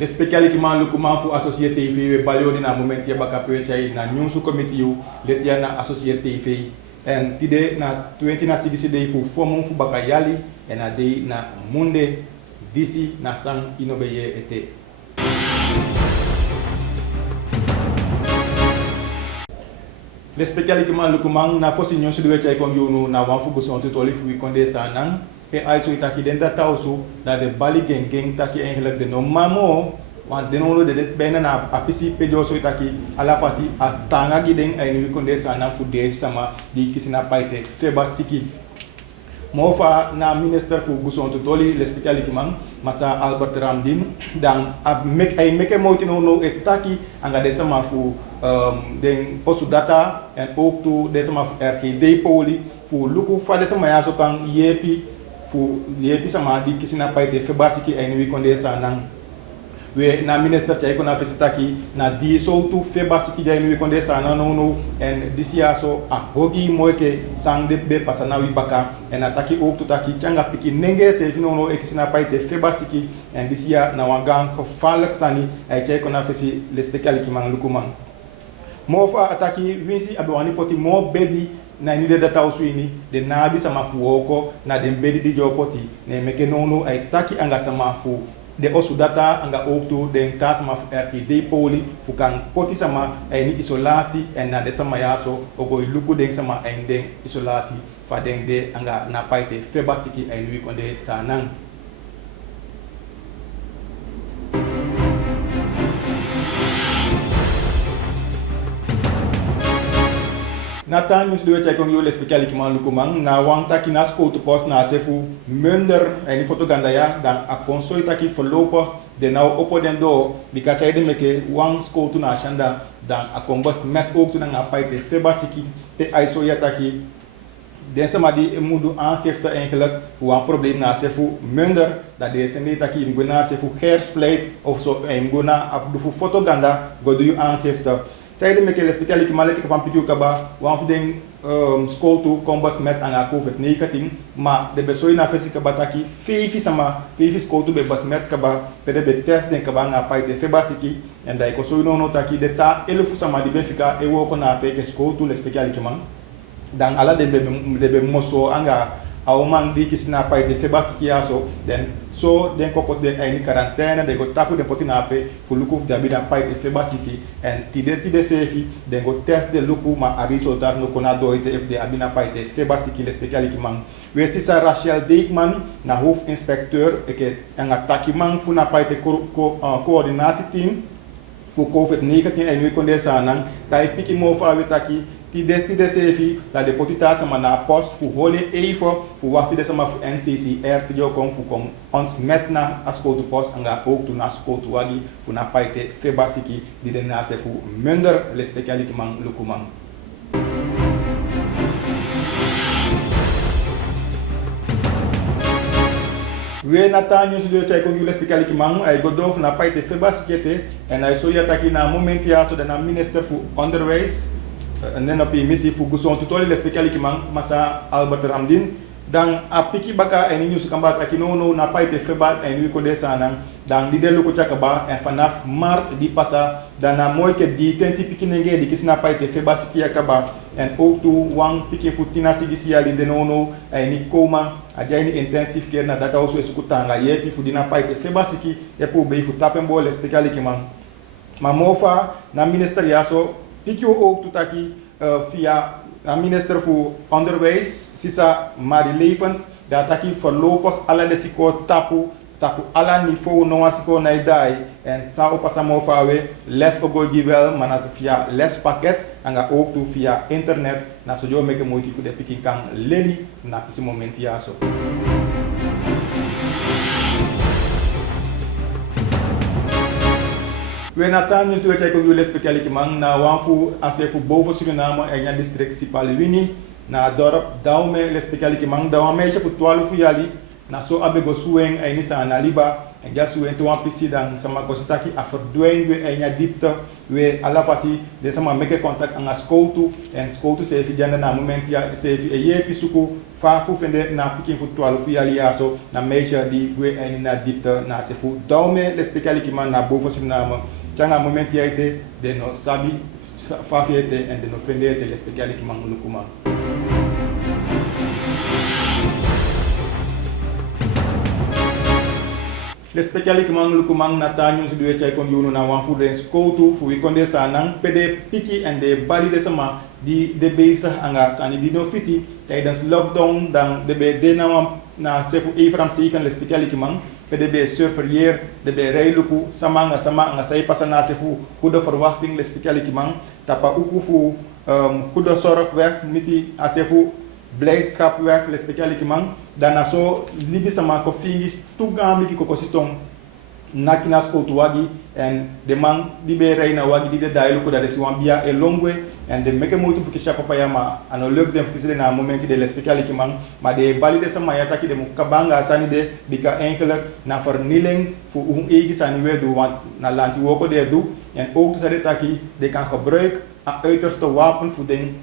L'especialement le comment fu associé TV balio na moment ya baka pwechai na news committee yu let ya na associé TV en tide na 20 na sigisi day fu fomu fu baka yali en a day na munde disi na sang inobeye ete l'especialement le comment na fosi nyon sudu wechai kon yunu na wan fu guson tutoli fu konde sanang e aiso itaki den data osu da de bali geng taki en de no mamo wan denolo de bena na apisi pedio so itaki ala fasi atanga giden ay ni konde sana fu de sama di kisina paite feba siki mofa na minister fu guson to toli l'especiality man masa Albert Ramdin dan ay meke motino no etaki anga de sama fu den posu data en ook to de sama fu RKD poli fu luku fa de sama yaso kan yepi sama di kisina paite febasiki ay ni konde sanang we na minister chay ko na fesitaki na di so tu febasiki jay ni konde sana no en disia so hogi moike sang de be pasana wi baka en ataki ok tu taki changa piki nenge se no e kisina paite febasiki en disia na wangang ko falak sani ay chay ko na fesi le spécial ki man lukuman mo fa ataki winsi abwani poti mo bedi na ni de data uswini de nabi sama fuoko na de bedi di jopoti ne meke nono ay taki anga sama fu de osu data anga oktu de ta sama fu RTD poli fu kan poti sama ay ni isolasi en na de sama yaso ogo luku de sama ay de isolasi fa de anga na paite febasiki ay ni konde sanang Nathan news doe check on yo l'especial man lukumang na wang taki na sko to post na sefu minder en foto ganda ya dan a konsoi taki voorlopig de nou opo den do because hij de meke wang sko to na shanda dan a kombas met ook to na paite febasiki te aiso ya taki den sama di mudu aangifte eigenlijk voor een probleem na sefu minder dat deze niet taki ngona sefu hairsplate of zo ngona op de foto ganda go do you aangifte zij de meke l'especial ki maleti ka pampiku kaba wan fuden school to kombas met anga COVID-19 maar de besoi na fesi kaba taki fifi school to be bas met kaba pede be test den kaba nga paite febasiki en dai ko so no taki de ta elufu sama di benfica e wo ko na peke school to l'especial ki man dan ala de be moso anga auman di kisna paite febasiki aso den kokot den ay ni quarantaine de go tapu de potina pe fu luku de abida paite febasiki en tide sefi den go test de luku ma ariso tak no kona doite fd abina paite febasiki l'especial ki man we sisa Rachel Dijkman na hoofdinspecteur eke anga takiman fu na paite coördinatie team fu COVID-19 en we konde sanang dai piki mo fa wetaki tide sefi la de potita sama na post fu hole eifo fu wakti de sama fu NCCR tijo kom fu kom ons met na askotu post anga ook tu na askotu wagi fu na paite febasiki di de na sefu minder l'especiality man lukumang we Nathan studio chay ko yule spécial ki mang ay godof na paite febasiki en ay so yataki na moment ya so na minister fu onderwijs nena pi misi fu guson tutoli l'especial ki man masa Albert Ramdin dan apiki baka en news kamba takinono na paite febal en wi ko desana dan di delu ko chakaba en fanaf mart di pasa dan na moike di tenti piki nenge di kisna paite febasiki akaba en ook tu wang piki fu tina sigisi ali denono en ni koma aja ni intensive care na data oso esukutanga yepi fu dina paite febasiki e po be fu tapembo l'especial ki man mamofa na minister yaso piki ook tu taki via minister voor onderwijs sisa Marie Levens dat taki voorlopig alle desiko tapu ala niveau no asiko na idai en sa opasamo fawe les ogogi wel manat via lespakket anga ook tu via internet na sojo meke moiti fu de piki kan leli na pisi momenti yaso we Nathan news do check ko l'especial ki man na wanfu asefu boven Suriname en district Sipaliwini na dorp Daume l'especial ki man Daume fu 12 yali na so abego sueng ay ni sa na liba en gasu ento wan pisi dan sama kositaki a verdwijn we enya diepte we ala fasi de sama make contact anga skoutu en skoutu se fi janda na moment ya se fi ye pisuku fa fu fende na pikin fu 12 fu yali aso na meisje die we enya na diepte na se fu daume le speciali ki man na boven Suriname changa moment ya ite de no sabi fa fiete en de no fende le speciali ki man lukuma. Le speciali ki man lukumang na tanyo su duwe chay kon yuno na wan fu den skoutu fu wikonde sa nang pede piki en de bali de sama di de beisa anga sani di no fiti tay dans lockdown dan de be de na sefu ifram si kan le speciali ki man pede be surferier de be reiluku sama anga say pasana sefu kudo verwachting le speciali ki man tapa uku fu kudo sorok weg miti a sefu blijdschap weg le speciali ki man dan so libi sama ko fingis tugami ki ko kositong nakinas ko tuwagi en de man di be reina wagi di de dailu ko da de siwambia e longwe en de meke motu fuki chapa payama ano leuk dem fuki na momenti de le speciali ki man ma de bali de sama yata ki de mukabanga sani de bika enkele na vernieling fu egi sani we do want na lanti woko de do en ook te sade taki de kan gebruik a uiterste wapen fu den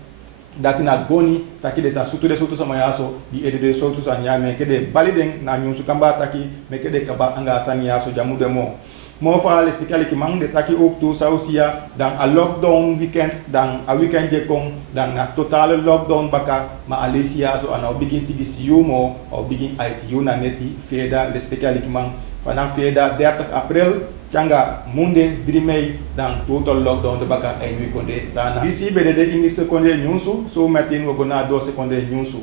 dat na goni taki de sa sutu de sutu sama yaso di ede de sutu san ya me kede balideng na nyusu kamba taki me kede kaba anga san yaso jamu de mo fa le speciali ki mang de taki ook tu sausia dan a lockdown weekend dan a weekend je kong dan na totale lockdown baka ma alesia so ana begin stigis yumo o begin it yuna neti feda le speciali ki mang vanaf feda 30 april changa munde 3 Mei dan total lockdown de baka en wi konde sana disi bede de ini sekonde nyusu so matin wogona 2 sekonde nyusu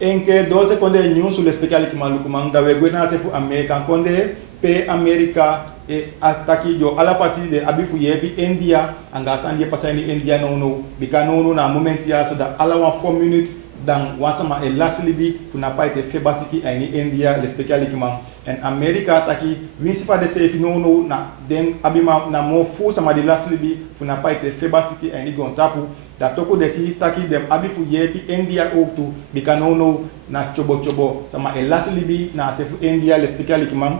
enke 2 sekonde nyusu le speciali ki maluku manga we gwena sefu america konde pe america e ataki jo ala fasi de abifu yebi india anga sandi pasani india no bika no na moment ya so da ala 4 minutes dan wasama e laslibi funa paite febasiki ani india le speciali ki man en america taki winsifa de sefi no na den abima na mo fu sama de laslibi funa paite febasiki ani gon tapu da toko desi taki dem abifu yebi india oktu bikanono na chobo sama e laslibi na sefu india le speciali ki man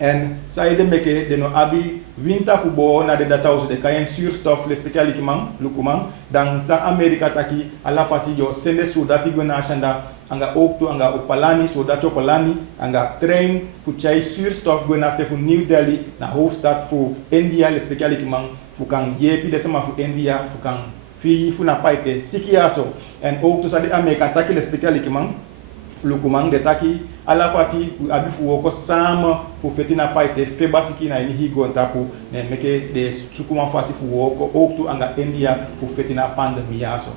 en saide meke de no abi winter fubo na de data de kayen surstof le speciali ki man lukuman dan sa america taki ala fasi jo sende su dati gona shanda anga oktu anga opalani so dato palani anga train fu chai surstof gona se fu new delhi na hoofdstad fu india le speciali ki man fu kan yepi de sama fu india fu kan fi fu na paite sikiaso en oktu sa de america taki le speciali ki man lukumang de taki ala fasi abifu woko sama fu fetina paite febasiki na ini higo ntapu ne meke de sukuma fasi fu woko oktu anga india fu fetina pandemia so